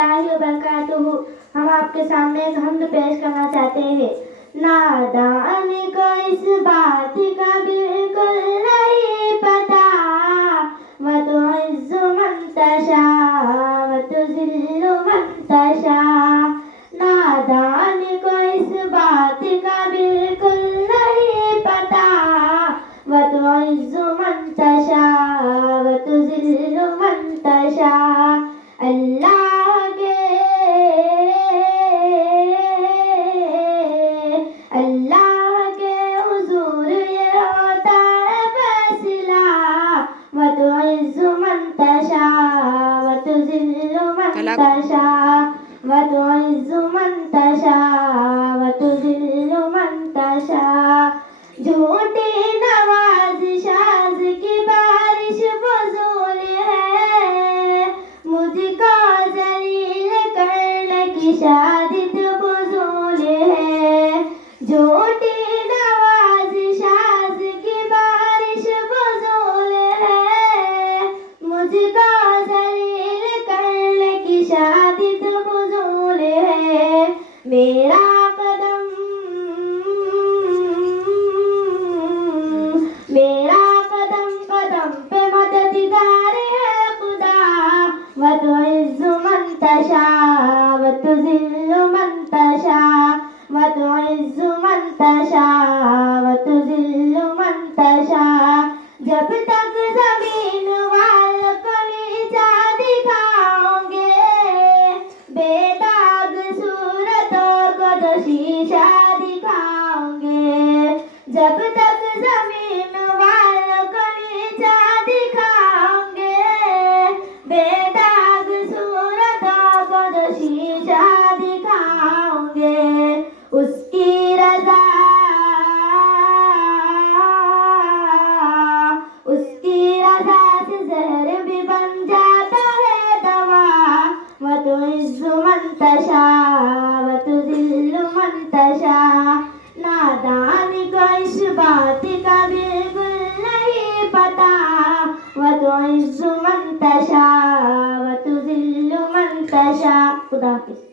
वबरकातुहू। हम आपके सामने एक हम्द पेश करना चाहते हैं। नादान को इस बात का बिल्कुल नहीं पता, व तुइज़्ज़ु मन तशा व तुज़िल्लु मन तशा। नादान को इस बात का बिल्कुल नहीं पता, व तुइज़्ज़ु मन तशा व तुज़िल्लु मन तशा। अल्लाह के हुजूर ये होता है फैसला, व तुइज़्ज़ु मन तशा व तुज़िल्लु मन तशा, व तुइज़्ज़ु मन तशा व तुज़िल्लु मन तशा। झूठी नवाज़िश की बारिश फज़ूल है, मुझको ज़लील करने की शादी तो फज़ूल है। झूठी नवाज़िश की बारिश फज़ूल है, मुझको ज़लील करने की शादी तो फज़ूल है। मेरा कदम कदम पे मददगार है खुदा, व तुइज़्ज़ु मन तशा व तुज़िल्लु मन तशा, व तुइज़्ज़ु मन तशा व तुज़िल्लु मन तशा। जब तक ज़मीन वालों को नीचा दिखाओगे, बेदाग सूरतों को तो शीशा दिखाओगे। जब तक ज़मीन वालों को नीचा दिखाओगे, बेदाग सूरतों को तो शीशा दिखाओगे। उसकी रज़ा से ज़हर भी बन जाता है दवा, व तुइज़्ज़ु मन तशा व तुज़िल्लु मन तशा। नादान को इस बात का बिल्कुल नहीं पता, व तुइज़्ज़ु मन तशा व तुज़िल्लु मन तशा। खुदा हाफ़िज़।